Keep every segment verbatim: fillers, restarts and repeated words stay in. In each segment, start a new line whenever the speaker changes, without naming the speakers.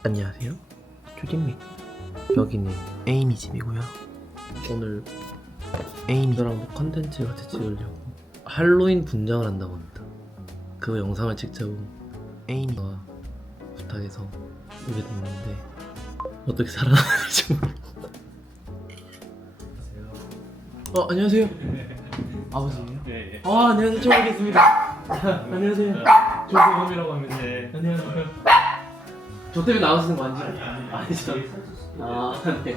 안녕하세요, 쭈디입니다. 여기는 에이미 집이고요. 오늘 에이미랑 뭐 컨텐츠 같이 찍으려고 할로윈 분장을 한다고 합니다. 그 영상을 찍자고 에이미가 부탁해서 오게 됐는데 어떻게 살아나는지 모르겠다. 어, 안녕하세요. 아버지예요?
네.
아, 안녕하세요. 처음 뵙겠습니다. 안녕하세요. 조세범이라고 합니다.
네.
안녕하세요. 저 때문에 나오시는 거 아니죠? 아니죠. 아, 네.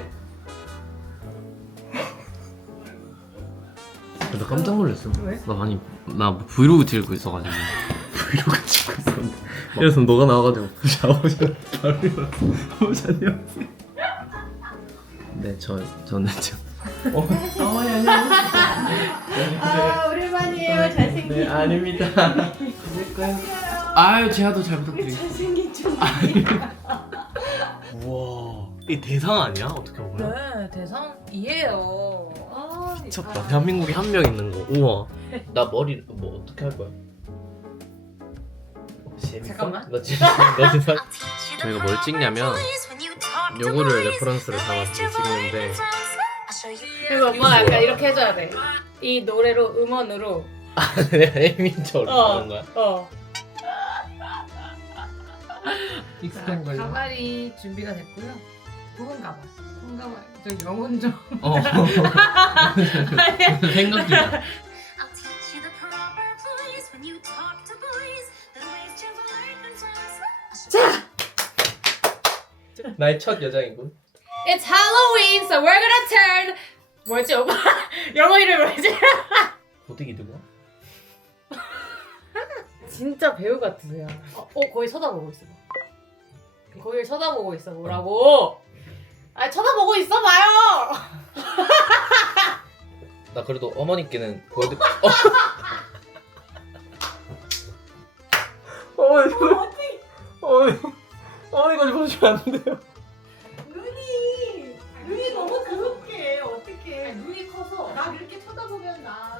나 깜짝 놀랐어.
왜?
나 많이 나 브이로그 찍고 있어가지고 브이로그 찍고 있었는데 그래서 너가 나와가지고 부시 아버지 바로 일어났어. 아버지 안녕하세요. 네, 저 저는 지금 어, 어머니 안녕하세요.
아 오랜만이에요. 잘생긴.
네, 아닙니다. 그럴까요? 아유, 제가도 잘 부탁드립니다.
잘생긴 좀.
우와, 이 대상 아니야? 어떻게 보면?
네 대상이에요. 아
미쳤다. 대한민국에 한 명 있는 거. 우와. 나 머리 뭐 어떻게 할 거야? 재밌어?
잠깐만.
나 지금 나 지금 저희가 뭘 찍냐면 요거를 레퍼런스를 담아서 찍는데
그래서 엄마가 약간 이렇게 해줘야 돼. 이 노래로 음원으로.
내가 에이미처럼
어.
하는 거야?
어.
익숙한 걸로.
가발이 준비가 됐고요. 붉은 가발. 붉은 가발. 저 영혼 좀.
어. 생각 중.
자,
나의 첫 여장이군.
it's Halloween, so we're gonna turn. 뭐지 오빠? 영어 이름 뭐지?
고데기 누구야?
진짜 배우 같으세요. 어, 어 거의 쳐다보고 있어. 거길 쳐다보고 있어 뭐라고? 아 쳐다보고 있어 봐요.
나 그래도 어머니께는 보여드. 어. 어머니, 어머니, 어머니 거지 보시면 안 돼요.
눈이 눈이 너무 그렇게 어떻게 눈이 커서 나 이렇게 쳐다보면 나.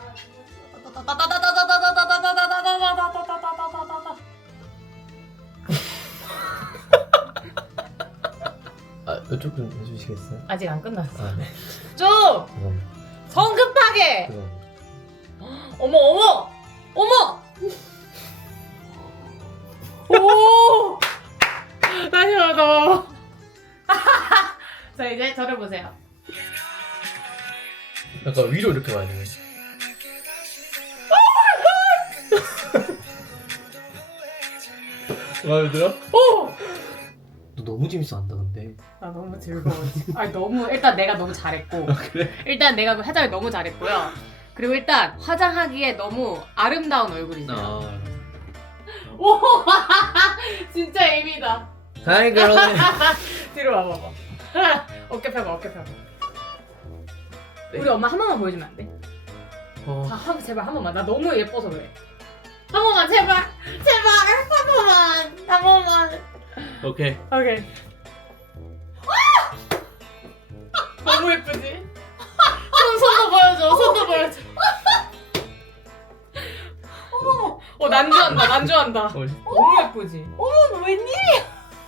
아, 이쪽 좀 해주시겠어요?
아직 안 끝났어.
아, 네.
좀
죄송합니다.
성급하게.
죄송합니다.
어머 어머 어머. 오. 다시 하자. 자 이제 저를 보세요.
약간 위로 이렇게 봐야 되네. 마음에 들어?
오.
너 너무 재밌어 한다 근데.
나 너무 즐거워. 아니 너무 일단 내가 너무 잘했고.
그래?
일단 내가 화장을 너무 잘했고요. 그리고 일단 화장하기에 너무 아름다운 얼굴이세요.
아.
오, 진짜 에이미다.
하이 그럼.
뒤로 와봐봐. 어깨 펴봐, 어깨 펴봐.
네.
우리 엄마 한 번만 보여주면 안 돼?
어.
아, 한, 제발 한 번만. 나 너무 예뻐서 그래. 한 번만 제발, 제발 한 번만, 한 번만.
오케이.
오케이. 너무 예쁘지? 손 손도 보여줘, 손도 보여줘. 어머, 어 난주한다, 난주한다.
어.
너무 예쁘지? 어머, 웬일이야?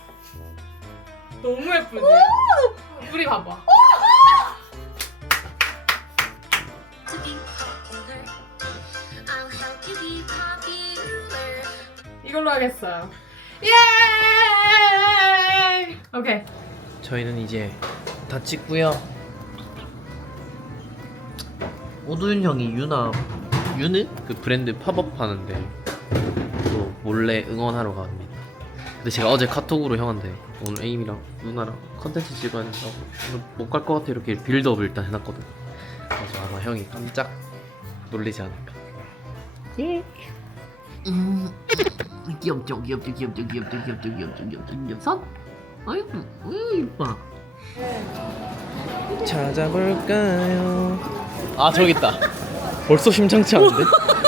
너무 예쁘지? 우리 봐봐. 이걸로 하겠어요. 예! 오케이.
저희는 이제 다 찍고요. 오두윤 형이 유나 유느 그 브랜드 팝업 하는데 또 몰래 응원하러 갑니다. 근데 제가 어제 카톡으로 형한테 오늘 에임이랑 누나랑 컨텐츠 찍어야 된다고 오늘 못 갈 것 같아 이렇게 빌드업을 일단 해놨거든. 그래서 아마 형이 깜짝 놀리지 않을까. 예. 음, 귀엽죠, 귀엽죠, 귀엽죠, 귀엽죠, 귀엽죠, 귀엽죠, 귀엽죠, 귀엽죠. 아이고, 아이고 이뻐. 찾아볼까요? 아 저기 있다. 벌써 심상치 않은데?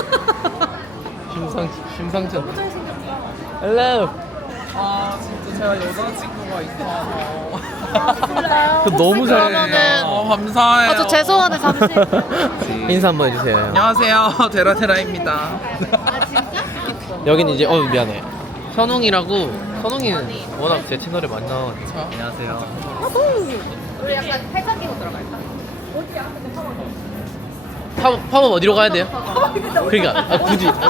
심상 심상치 않. Hello.
아 진짜 제가 여자친구가 있어서
몰라요.
그 너무 잘해.
그러면은
어, 감사해요.
아, 저 죄송한데 잠시.
인사 한번 해주세요.
안녕하세요 데라테라입니다.
아 진짜?
여긴 이제 어 미안해. 현웅이라고 선웅이는 워낙 제 채널에 많이 나와가지고. 안녕하세요.
우리 약간 팔짱 끼고 들어갈까?
팝업, 팝업 어디로 가야 돼요? 그러니까 아, 굳이. 아,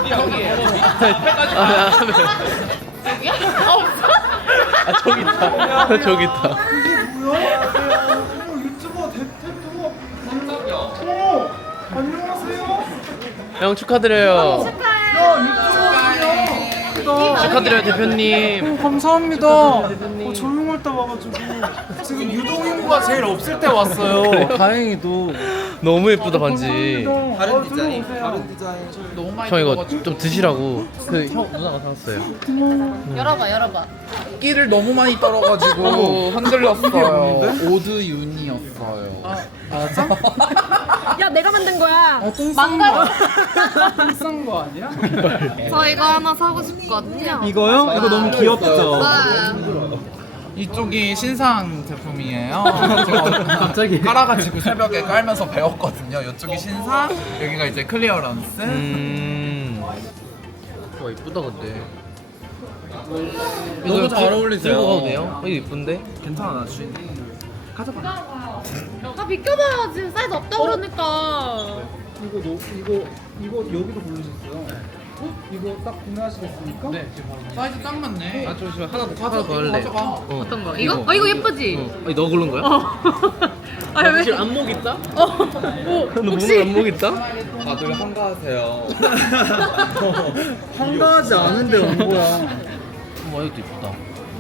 여기야? 아 없어?
아 저기 있다. 저기 있다.
유튜버 대테토 어 안녕하세요.
형 축하드려요.
축하해요.
축하드려요 대표님.
감사합니다. 어, 조용할 때 와가지고 지금 유동인구가 제일 없을 때 왔어요. 다행히도.
너무 예쁘다 반지.
다른 디자인. 다른 디자인.
너무 많이
형 이거
먹어가지고
좀 드시라고 그 형 누나가 사왔어요.
열어봐 열어봐.
끼를 너무 많이 떨어가지고 흔들렸어요. 오드윤이었어요.
야 내가 만든 거야.
망가져.
싼거 아니야?
저 이거 하나 사고 싶거든요.
이거요? 이거 너무 귀엽죠?
네.
이쪽이 신상 제품이에요. 제가
갑자기.
깔아가지고 새벽에 깔면서 배웠거든요. 이쪽이 신상, 여기가 이제 클리어런스.
음. 와 이쁘다 근데.
너무 잘
들-
어울리세요.
들고 가도 돼요? 어, 이거 이쁜데?
괜찮아, 나 주인. 가져가.
아 비켜봐요 지금 사이즈 없다 그러니까.
이거 너, 이거 이거 여기도 고르셨어요? 이거 딱 구매하시겠습니까?
네.
사이즈 딱 맞네.
아 잠시만 하나 더
가져,
하나 더 할래.
가져가.
어.
어떤 거? 이거? 어 이거 예쁘지?
어. 아니 너 고른 거야?
아 왜?
혹시 안목 있다?
어. 뭐
너
혹시
몸에 안목 있다?
다들 한가하세요.
한가하지 않은데 온 거야.
와 이것도 이쁘다.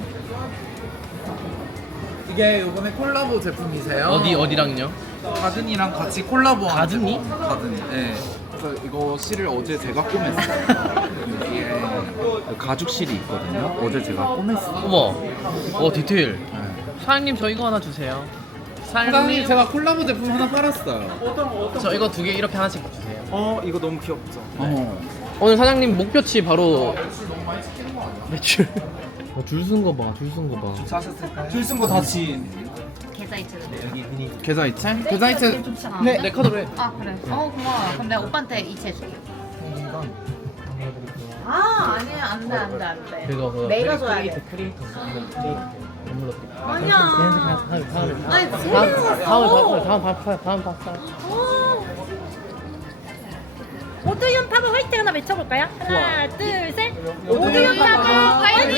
이게 요번에 콜라보 제품이세요.
어디 어디랑요?
가든이랑 같이 콜라보한
가든이?
제품. 가든이. 네. 그래서 이거 실을 어제 제가 꼬맸어요. 여기에 가죽 실이 있거든요. 어제 제가 꼬맸어요.
어머. 어 디테일. 사장님 저 이거 하나 주세요.
사장님
사장님
제가 콜라보 제품 하나 팔았어요.
어떤 어떤?
저 이거 두 개 이렇게 하나씩 주세요.
어 이거 너무 귀엽죠?
어.
오늘 사장님 목표치 바로 매출. 줄 쓴 거 봐. 줄 쓴 거 봐.
사셨을까요?
줄쓴 거 다 지인.
계좌 이체로.
계좌이체? 계좌이체.
네.
내 카드로 해.
아 그래. 어 고마워. 그럼 내가 오빠한테 이체해줄게. 아 아니야 안돼 안돼 안돼.
그거 그
내가 줘야 돼.
크리에이터 크리에이터 선물로 드릴게요.
아니야.
다음 다음
아니
다음
재밌었어.
다음 다음 다음 다음 다음
오두윤 팝업 화이팅 하나 외쳐볼까요? 하나 둘 셋.
오두윤 팝업 화이팅!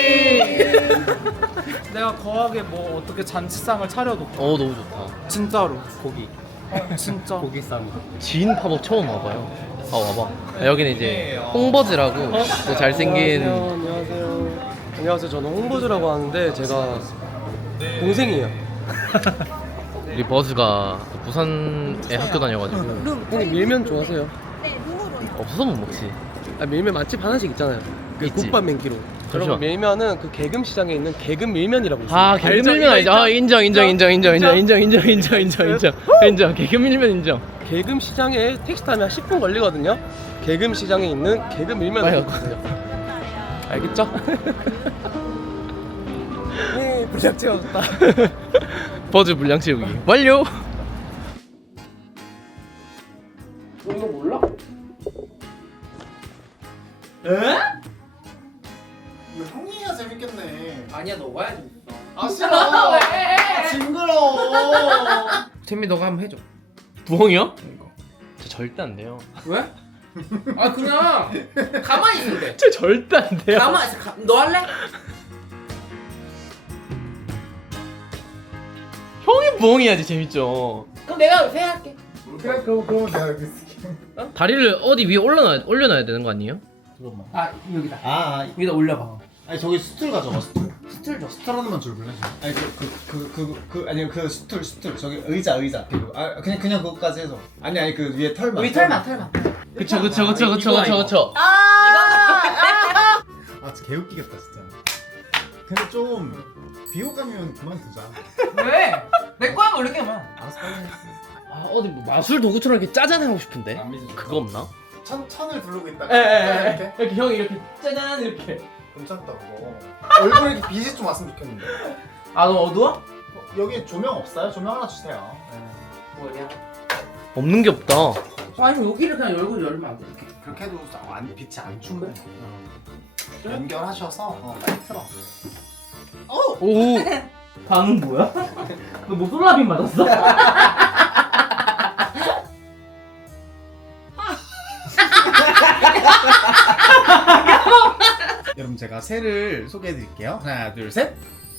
내가 거하게 뭐 어떻게 잔치상을 차려놓고
어 너무 좋다.
진짜로 고기. 진짜.
고기 쌈. 지인 팝업 처음 와봐요. 아 와봐. 아, 여기는 이제 홍버즈라고 또 잘생긴.
안녕하세요. 안녕하세요. 안녕하세요. 저는 홍보주라고 하는데 제가 동생이에요.
우리 버즈가 부산에 학교 다녀가지고
형님 밀면 좋아하세요?
없어서 못 먹지.
아, 밀면 맛집 하나씩 있잖아요. 그
있지.
국밥 맨키로.
잠시만.
여러분 밀면은 그 개금 시장에 있는 개금 밀면이라고 있어요.
아 개그밀면 알죠? 아 인정 인정 인정 인정 인정 인정 인정 인정 인정 인정 인정 개그밀면 인정.
개금 시장에 택시 타면 한 십 분 걸리거든요. 개금 시장에 있는 개금 밀면.
빨리 갔거든요. 알겠죠?
네, 불량 채워줬다.
버즈 물량 채우기 완료.
이거 몰라?
이거 형이 해야 재밌겠네.
아니야 너가 해야지.
아 싫어. 아, 징그러워.
재미 너가 한번 해줘.
부엉이요? 저 절대 안 돼요.
왜? 아 그냥 가만히 있으래.
저 절대 안 돼요.
가만히 있어. 가, 너 할래?
형이 부엉이 해야지 재밌죠.
그럼 내가 요새 할게.
그래 그럼 그럼 내가 여기 있을게.
다리를 어디 위에 올려놔 올려놔야 되는 거 아니에요?
잠깐만.
아 여기다.
아
여기다 올려봐.
아니 저기 스툴 가져가 스툴. 스툴 줘. 스툴 하나만 줄래? 아니 그그그 그 그 아니 그 스툴 스툴 저기 의자 의자. 그리고 아 그냥 그냥 그거까지 해서. 아니 아니 그 위에 털만.
여기 털만 털만.
그쵸 그쵸 그쵸 그쵸 그쵸 그쵸.
아 진짜 개웃기겠다 진짜. 근데 좀 비호감이면 그만두자.
왜? 내 거야 원래 이렇게 하면.
알았어 빨리 해.
아 어디 뭐 마술 도구처럼 이렇게 짜잔 하고 싶은데
안 믿어.
그거 없나?
천 천을 부르고
예,
있다가 이렇게
이렇게 형이 이렇게 짜잔 이렇게.
괜찮다 그거. 얼굴에 이렇게 빛이 좀 왔으면 좋겠는데.
아 너 어두워?
어, 여기 조명 없어요? 조명 하나 주세요.
뭐야?
없는 게 없다.
아니 여기를 그냥 얼굴 열면 안 돼. 이렇게.
그렇게 해도 안 빛이 안 충분해. 연결하셔서 어, 빨리 틀어.
오.
반응 뭐야? 너 뭐 솔라빔 맞았어?
여러분 제가 새를 소개해 드릴게요. 하나, 둘, 셋.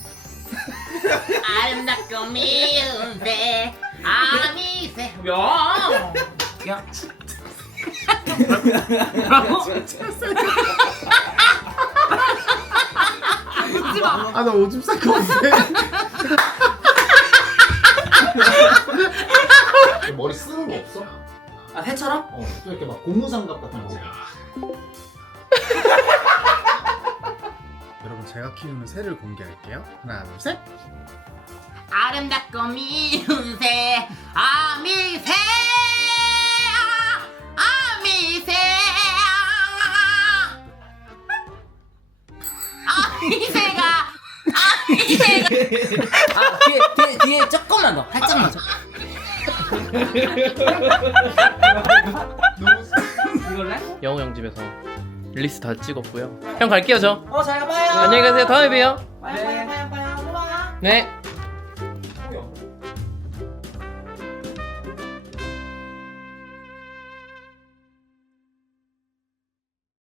아름답고 미운 새 아미새
야! 야
아, 나 오줌 쌀 것 같아. 머리 쓰는 거 없어?
아 새처럼?
어, 좀 이렇게 막 고무장갑 같은 거. 여러분 제가 키우는 새를 공개할게요. 하나, 둘, 셋.
아름답고 미운 새 아미새 아미새 아미새가 아미새가
아 뒤에 뒤에 뒤에 조금만 더 살짝만 더. 이걸래?
영호 형 집에서 릴리스 다 찍었고요. 형 갈게요 저.
어 잘 가봐요.
안녕히 가세요. 다음에 봬요.
빠야 빠야 빠야 빠야.
네.